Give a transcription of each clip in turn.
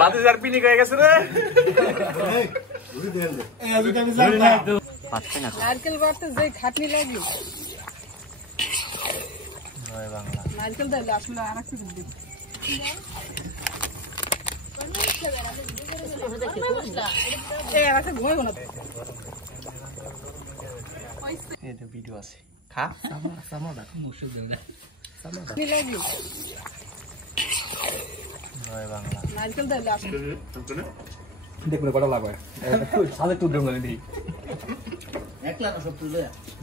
বাদে যার পিনি হয়ে গেছে রে নারকেল বাড়তে যে খাটনি লাগলো নারকেল দিলে আসলে আর একটু দিন ভিডিও আছে খা নারকেল দিলে আসলে দেখলে কটা লাগবে সাথে একটু ডঙ্গলে দিই একলা না সব তুলে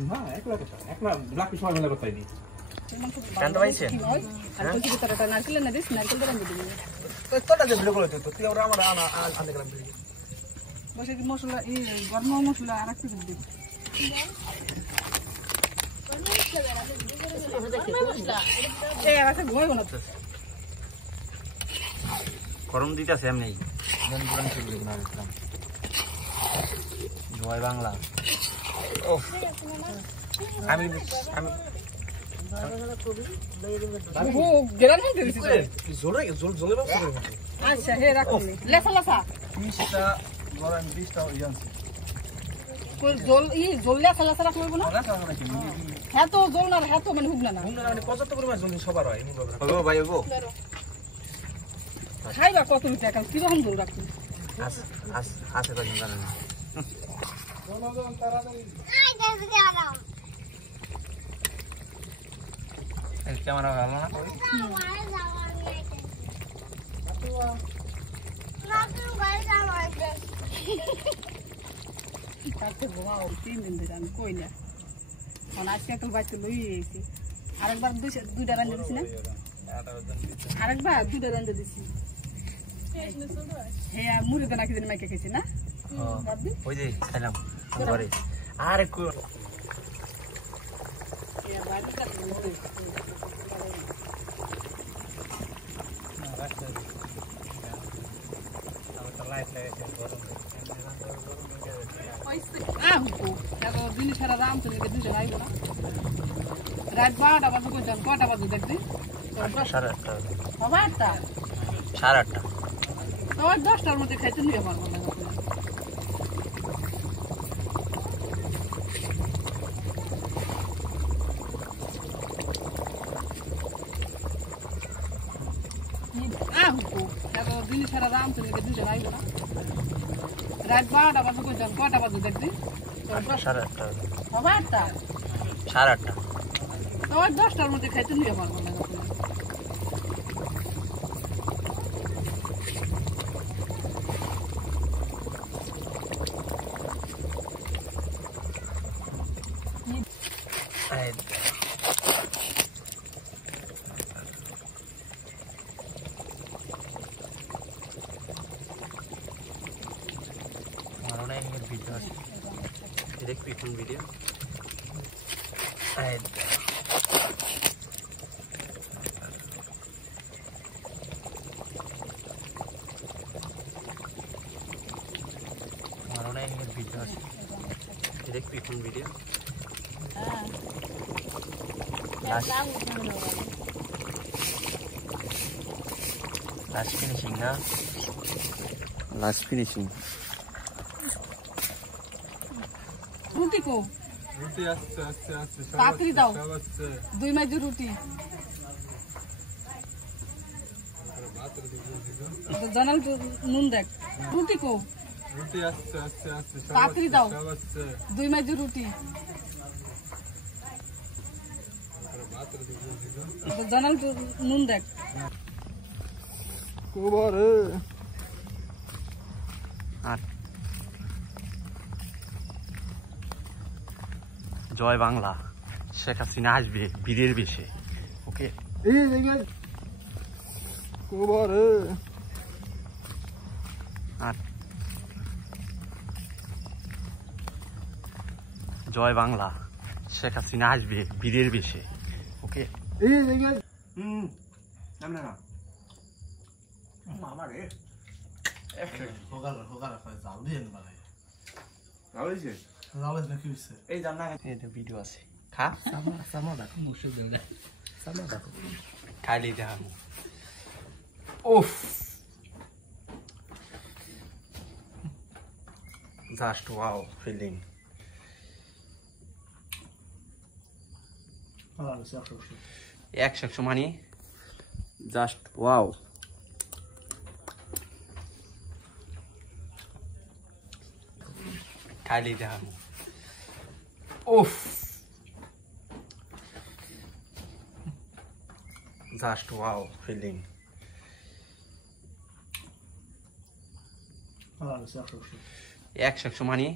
না একলা ব্ল্যাক সময় মেলা করতে দিই জানতে পাইছে আর কিছু ভিতরে নারকেল না দিস নারকেল দিয়ে দিবি তো তোটা যে ভিডিও করে তুই আমরা আমার আনে গেলাম বসে কি মশলা এই গরম মশলা আর একটু দিবি গরম দিতেছে এমনি জয় বাংলা আমি আচ্ছা হে রাখুন লেসা লেসা 20টা ধরেন 20টা ইয়ানছে জল জল লেসা লেসা রাখবো না হ্যাঁ তো জল না হ্যাঁ তো মানে হুক না মানে 75 পরিমাণ জল সবার হয় ও ভাই ও খাইবা কত টাকা কিরকম জল রাখবো আছে কজন জানেন না ক্যামেরা ভালো না তিন দিন ধরে আমি কই না আজকে একটু বাড়িতে লই এসেছি আরেকবার দুইটা রান্ধে দিছি না আরেকবার দুইটা রান্ধে দিছি হ্যাঁ মুড়িতে নাকি দিন মাইকে খেয়েছি না ওই যে খাইলাম ঘরে আর একটু জিনিস সারা রাম তুমি দুজন আইব না রাত 12টা বাজে পর্যন্ত কটা বাজে দেখবি 8:30 বাবা 8টা 8:30 তো 10টার মধ্যে খাইতে নিয়ে পারবো না জিনিস সারা রাম তুমি দুজন আইব না রাত 12টা বাজে পর্যন্ত কটা বাজে দেখবি 8:30 বাবা 8টা 8:30 তো 10টার মধ্যে খাইতে নিয়ে পারবো না ভিডিও আছে দেখবি কোন ভিডিও ভিডিও আছে দেখবি কোন ভিডিও লাস্ট ফিনিশিং না লাস্ট ফিনিশিং রুটি কো রুটি আসছে পাতরি দাও 2 মাইজু রুটি জানাল নুন দেখ রুটি কো রুটি আসছে পাতরি দাও 2 মাইজু রুটি জানাল নুন দেখ কোবারে জয় বাংলা শেখ হাসিনা আসবে বীরের বেশে ওকে এই জায়গা কোবারে জয় বাংলা শেখ হাসিনা আসবে বীরের বেশে ওকে এই জায়গা নামনা না মামা রে হোগার জাল দিয়ে বানাই রাউলিছে রাউলিস না কি হইছে এই জানা এটা ভিডিও আছে খা সামা দেখো মুশে দেন সামা দেখো খাইলি দেখা উফ জাস্ট ওয়াও ফিলিং। একশো মানে জাস্ট ওয়াও। খাইলেই দেখাবো। উফ, জাস্ট ওয়াও ফিলিং। একশো মানে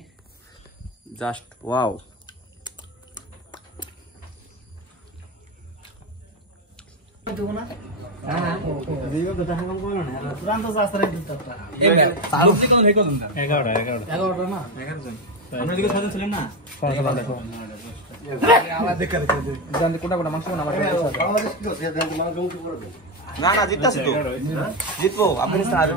জাস্ট ওয়াও। না না জিততাছি তো, জিতবো আফগানিস্তান। না না জিততাছি তো, জিতবো আফগানিস্তান।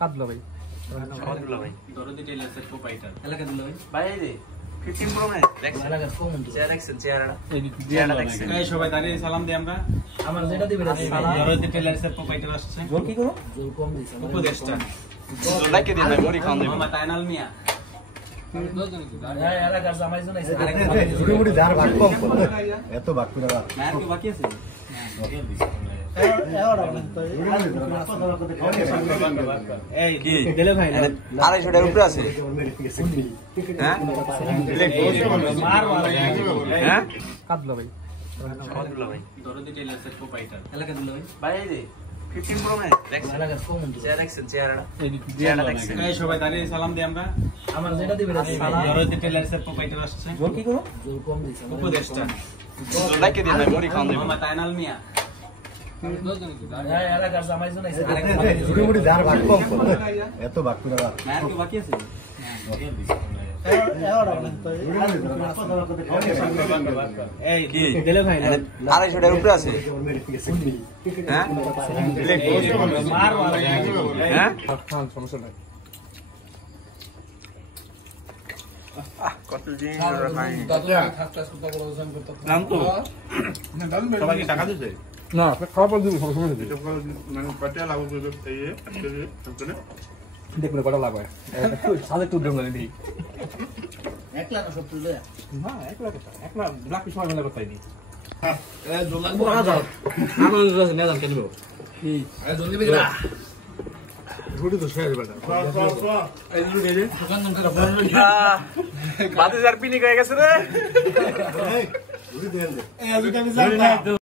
কাটলো ভাই সবাই দাঁড়িয়ে সালাম দিই আমরা। আমার যেটা দিবেন দরদি টেলার্সের প্রোপাইটার আসছে। জোর কি করো? জোর কম দিছে উপদেশটা। লাইকে দিন ভাই মুড়ি খান দিবেন। মামা তাইনাল মিয়া এলাকার জামাই জন আইছে। মুড়ি মুড়ি যার ভাগ কম এত ভাগ করে রাখ। আর কি বাকি আছে? এই কি দিলে ভাই 250 টাকার উপরে আছে। হ্যাঁ মার মার হ্যাঁ কাটলো ভাই সবগুলো ভাই দরদি টেলার্সের প্রোপাইটার এলাকা দিল ভাই। ভাই এই যে 15 প্রো ম্যাক্স দেখছেন এলাকা কম চেয়ার দেখছেন চেয়ারটা দেখছেন। এই সবাই দাঁড়িয়ে সালাম দিই আমরা। আমার যেটা দিবেন সালাম দরদি টেলার্সের প্রোপাইটার আসছে। জোর কি করো? জোর কম দিছে উপদেশটা। লাইকে দিন ভাই মুড়ি খান দিবেন। মামা তাইনাল মিয়া এলাকার জামাই জন আইছে। মুড়ি মুড়ি যার ভাগ কম এত ভাগ করে রাখ। আর কি বাকি আছে? এই কি দিলে ভাই 250 টাকার উপরে আছে। হ্যাঁ মার মার হ্যাঁ সমস্যা নাই। কত দিন নাম তো সবাই কি টাকা দিছে? না খাওয়া পর দিব সমস্যা নেই। দেখুন কটা লাভ হয় সাথে একটু উদ্যোগ নেই। 1,70,000 দেয় না 1 লাখ ব্ল্যাক পিস মারলে করতে নি। বাদে যার পিনি হয়ে গেছে রে।